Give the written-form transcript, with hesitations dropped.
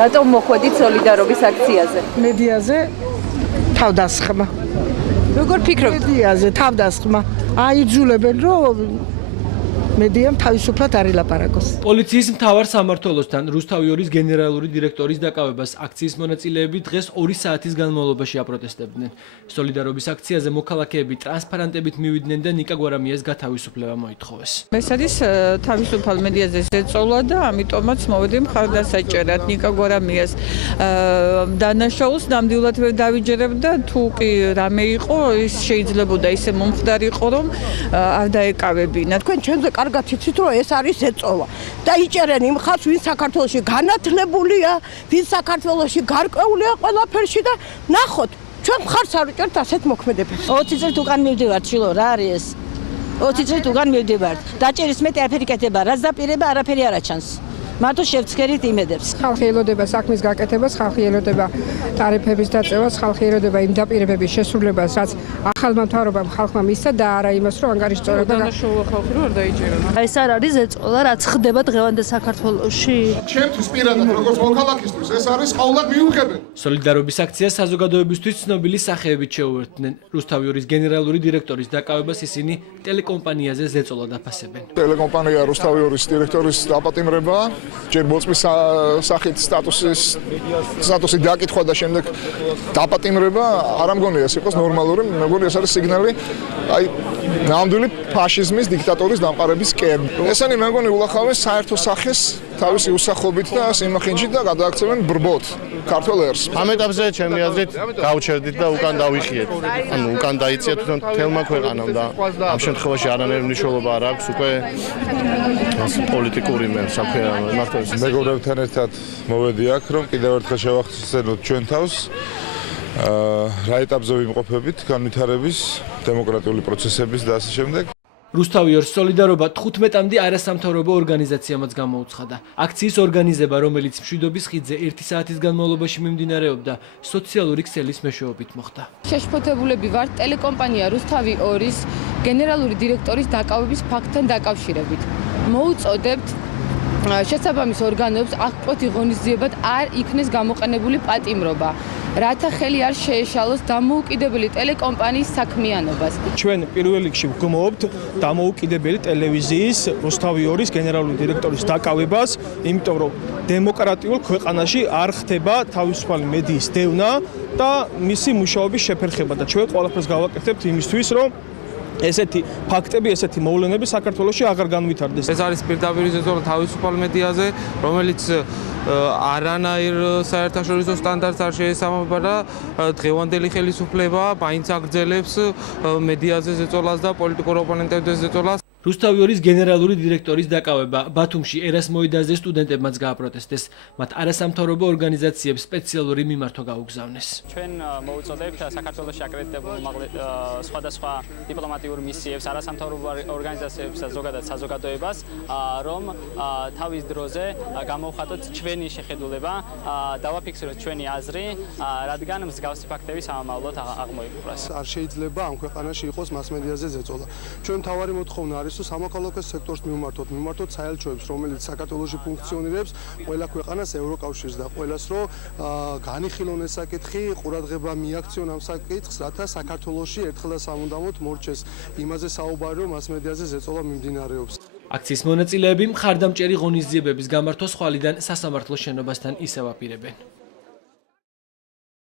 რატომ მოხვედით სოლიდარობის აქციაზე? მედიაზე თავდასხმა. როგორ ფიქრობთ? მედიაზე თავდასხმა. აიძულებენ რომ მედიამ თავისუფლად არ ილაპარაკოს. პოლიციის მთავარ სამმართველოსთან რუსთავი 2-ის გენერალური დირექტორის დაკავებას აქციის მონაწილეები დღეს 2 საათის განმავლობაში აპროტესტებდნენ. სოლიდარობის აქციაზე მოქალაქეები ტრანსპარანტებით მივიდნენ და ნიკა გვარამიას გათავისუფლება მოითხოვეს. ეს არის თავისუფალ მედიაზე ზეწოლა და ამიტომაც მოვედი მხარდასაჭერად ნიკა გვარამიას დანაშაულს ნამდვილად ვერ დავიჯერებ და თუ კი რამე იყო ის შეიძლებოდა ისე მომხდარ იყო რომ არ დაეკავებინა. თქვენ ჩვენზე კარგად იცით რომ ეს არის ზეწოლა და იჭერენ იმ ხალხს ვინც საქართველოში განათლებულია, ვინც საქართველოში გარკვეულია ყველაფერში და ნახოთ ჩვენ მხარს არ ვიჭერთ ასეთ მოქმედებას. 20 წელს უკან მივდივართ შილო რა არის ეს 20 წელს უკან მივდივართ დაჭერის მეტი არაფერი კეთება რაც დაპირება არაფერი არ აჩანს მარტო შევცქერით იმედებს ხალხი ელოდება საქმის გაკეთებას ხალხი ელოდება ტარიფების დაწევას ხალხი ელოდება იმ დაპირებების შესრულებას რაც ახალმა მთავრობამ ხალხმა მისცა და არა იმას რომ ანგარიშწორება დანაშაულა ხალხი რომ არ დაიჭერება. ეს არ არის ზეწოლა რაც ხდება დღევანდელ საქართველოში. ჩემთვის პირადად როგორც მოქალაქისთვის ეს არის ყოველდღე მიუღებელი. სოლიდარობის აქციას საზოგადოებისთვის ცნობილი სახეებით შეუერთდნენ. რუსთავი 2-ის გენერალური დირექტორის დაკავებას ისინი ტელეკომპანიაზე ზეწოლად აფასებენ. ტელეკომპანია რუსთავი 2-ის დირექტორის დაპატიმრება ჯერ მოწმის სახით სტატუსი დაკითხვა და შემდეგ დაპატიმრება არ მგონია ეს იყოს ნორმალური, მეგონი ეს არის სიგნალი აი ნამდვილი ფაშიზმის დიქტატორის დამყარების კერნი. ესენი მეგონი ულახავენ საერთო სახეს თავისი უსახობით და სიმახინჯით და გადააქცევენ ბრბოთ ქართველ ერს. ამ ეტაპზე ჩემი აზრით გავჩერდით და უკან დავიხიეთ. ანუ უკან დაიწიეთ თელმა ქვეყანამ და ამ შემთხვევაში არანაირი მნიშვნელობა არ აქვს უკვე პოლიტიკური მართლაც. მეგობრებთან ერთად მოვედი აქ რომ კიდევ ერთხელ შევახსენოთ ჩვენ თავს რა ეტაპზე ვიმყოფებით განვითარების დემოკრატიული პროცესების და ასე შემდეგ. რუსთავი 2-ის სოლიდარობა 15-მდე არასამთავრობო ორგანიზაციამაც გამოუცხადა. აქციის ორგანიზება, რომელიც მშვიდობის ხიდზე 1 საათის განმავლობაში მიმდინარეობდა, სოციალური ქსელის მეშვეობით მოხდა. შეშფოთებულები ვართ ტელეკომპანია რუსთავი 2-ის გენერალური დირექტორის დაკავების ფაქტთან დაკავშირებით. მოუწოდებთ შესაბამის ორგანოებს აღკვეთი ღონისძიებად არ იქნეს გამოყენებული პატიმრობა, რათა ხელი არ შეეშალოს დამოუკიდებელი ტელეკომპანიის საქმიანობას. ჩვენ პირველ რიგში ვგმობთ დამოუკიდებელი ტელევიზიის რუსთავი 2-ის გენერალური დირექტორის დაკავებას, იმიტომ რომ დემოკრატიულ ქვეყანაში არ ხდება თავისუფალი მედიის დევნა და მისი მუშაობის შეფერხება და ჩვენ ყველაფერს გავაკეთებთ იმისთვის, რომ ესეთი ფაქტები, ესეთი მოვლენები საქართველოში აღარ განვითარდეს. ეს არის პირდაპირ ზეწოლა თავისუფალ მედიაზე, რომელიც არანაირ საერთაშორისო სტანდარტს არ შეესაბამება და დღევანდელი ხელისუფლება მაინც აგრძელებს მედიაზე ზეწოლას და პოლიტიკურ ოპონენტებზე ზეწოლას. რუსთავი 2-ის გენერალური დირექტორის დაკავება ბათუმში ერას მოედანზე სტუდენტებმაც გააპროტესტეს. მათ არასამთავრობო ორგანიზაციებს სპეციალური მიმართვა გაუგზავნეს. ჩვენ მოუწოდებთ საქართველოში აკრედიტებულ სხვადასხვა დიპლომატიურ მისიებს, არასამთავრობო ორგანიზაციებს და ზოგადად საზოგადოებას, რომ თავის დროზე გამოვხატოთ ჩვენი შეხედულება, დავაფიქსიროთ ჩვენი აზრი, რადგან მსგავსი ფაქტები სამომავლოდ აღმოიფხვრას. არ შეიძლება ამ ქვეყანაში იყოს მასმედიაზე ზეწოლა. ჩვენ მთავარი მოთხოვნა არის რომ სამოქალაქო სექტორს მივმართოთ საელჩოებს, რომელიც საქართველოში ფუნქციონირებს, ყველა ქვეყანას ევროკავშირს და ყველას რომ განიხილონ ეს საკითხი, ყურადღება მიაქციონ ამ საკითხს, რათა საქართველოში ერთხელ და სამუდამოდ მორჩეს იმაზე საუბარი, რომ მასმედიაზე ზეწოლა მიმდინარეობს. აქციის მონაწილეები მხარდამჭერი ღონისძიებების გამართვას ხვალიდან სასამართლო შენობასთან ისევ აპირებენ.